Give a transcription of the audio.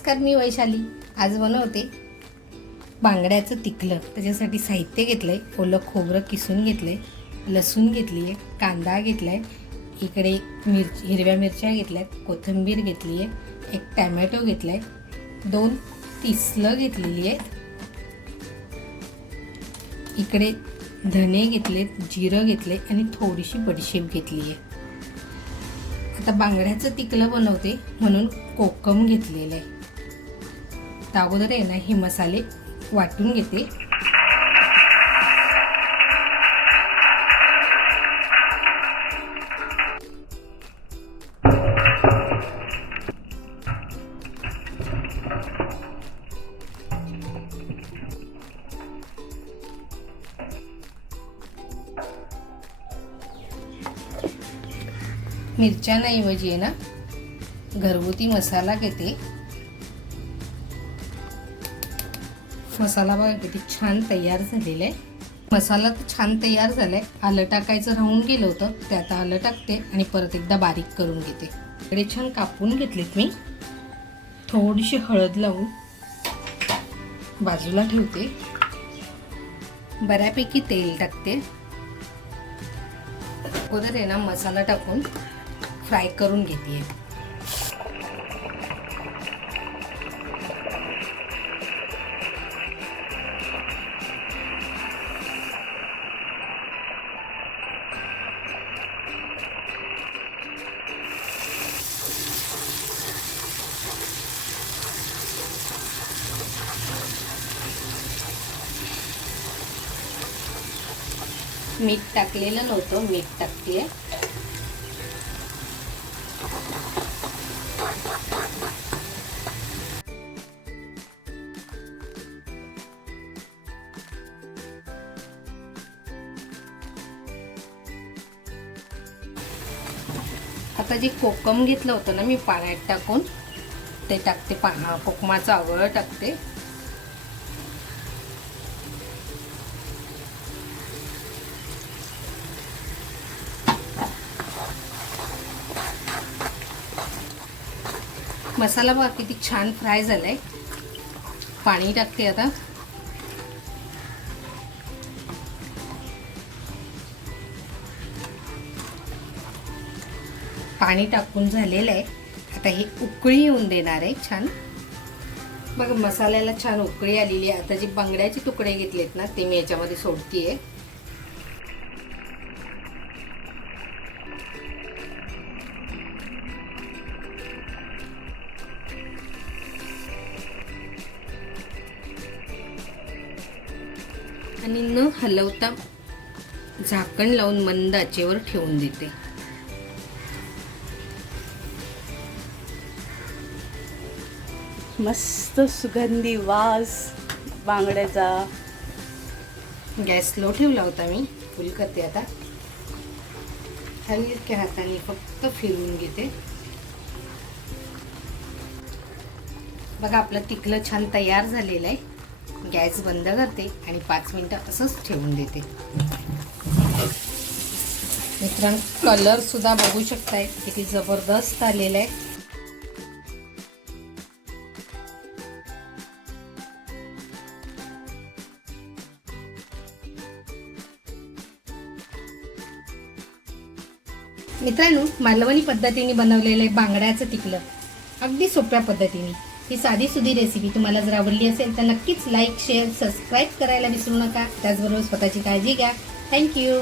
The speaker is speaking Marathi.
नमस्कार मी वैशाली. आज बनवते बांगड्याचं तिकलं त्याच्यासाठी साहित्य घेतलं आहे ओलं खोबरं किसून घेतलं आहे लसूण घेतली आहे कांदा घेतला आहे इकडे मिरची हिरव्या मिरच्या घेतल्या आहेत कोथिंबीर घेतली आहे एक टॅमॅटो घेतला आहे दोन तिसलं घेतलेली आहेत इकडे धने घेतलेत जिरं घेतले आणि थोडीशी बडीशेप घेतली आहे आता बांगड्याचं तिकलं बनवते म्हणून कोकम घेतलेलं आहे. तर अगोदर आहे ना हे मसाले वाटून घेते. मिरच्यांऐवजी आहे ना घरगुती मसाला घेते. मसाला बघा किती छान तयार झालेला आहे. मसाला तर छान तयार झालाय. आलं टाकायचं राहून गेलं होतं ते आता आलं टाकते आणि परत एकदा बारीक करून घेते. इकडे छान कापून घेतलेत मी. थोडीशी हळद लावून बाजूला ठेवते. बऱ्यापैकी तेल टाकते. अगोदर आहे ना मसाला टाकून फ्राय करून घेते. मीठ टाकलेलं नव्हतं मीठ टाकते. आता जे कोकम घेतलं होतं ना मी पाण्यात टाकून ते टाकते पा कोकमाचं आवळ टाकते. मसाला बघा किती छान फ्राय झालाय. पाणी टाकते आता. पाणी टाकून झालेलं आहे. आता हे उकळी येऊन देणार आहे छान. बघा मसाल्याला छान उकळी आलेली आहे. आता जे बांगड्याचे तुकडे घेतलेत ना ते मी याच्यामध्ये सोडतीये. आणि न हलवता झाकण लावून मंद आचेवर ठेवून देते. मस्त सुगंधी वास बांगड्याचा. गॅस लो ठेवला होता मी फुल करते आता. हलक्या हाताने फक्त फिरवून घेते. बघा आपलं तिकलं छान तयार झालेलं आहे. गॅस बंद करते आणि पाच मिनटं असंच ठेवून देते. मित्रांनो कलर सुद्धा बघू शकताय किती जबरदस्त आलेला आहे. मित्रांनो मालवणी पद्धतीने बनवलेलं आहे बांगड्याचं टिकलं अगदी सोप्या पद्धतीने. ही साधी सुधी रेसिपी तुम्हाला जर आवडली असेल तर नक्कीच लाईक शेअर सबस्क्राईब करायला विसरू नका. त्याचबरोबर स्वतःची काळजी घ्या. थँक्यू